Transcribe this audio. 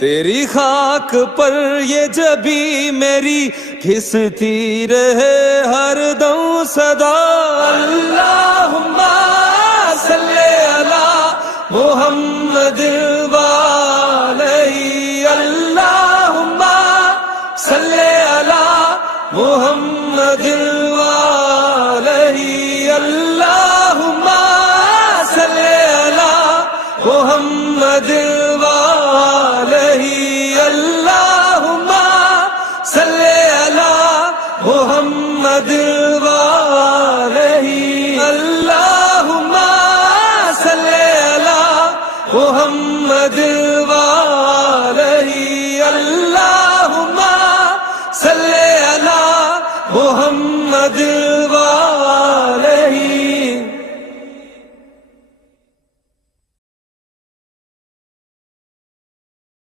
تیری خاک پر یہ جبی میری گھستی رہے ہر دم صدا۔ اللہم صلی علی محمد وعلیہ، اللہم صلی علی محمد وعلیہ، اللہم صلی علی محمد وعلیہ، اللہم صلی علی محمد وعلیہ، اللہم صلی علی محمد وعلیہ، اللہم صلی علی محمد وعلیہ۔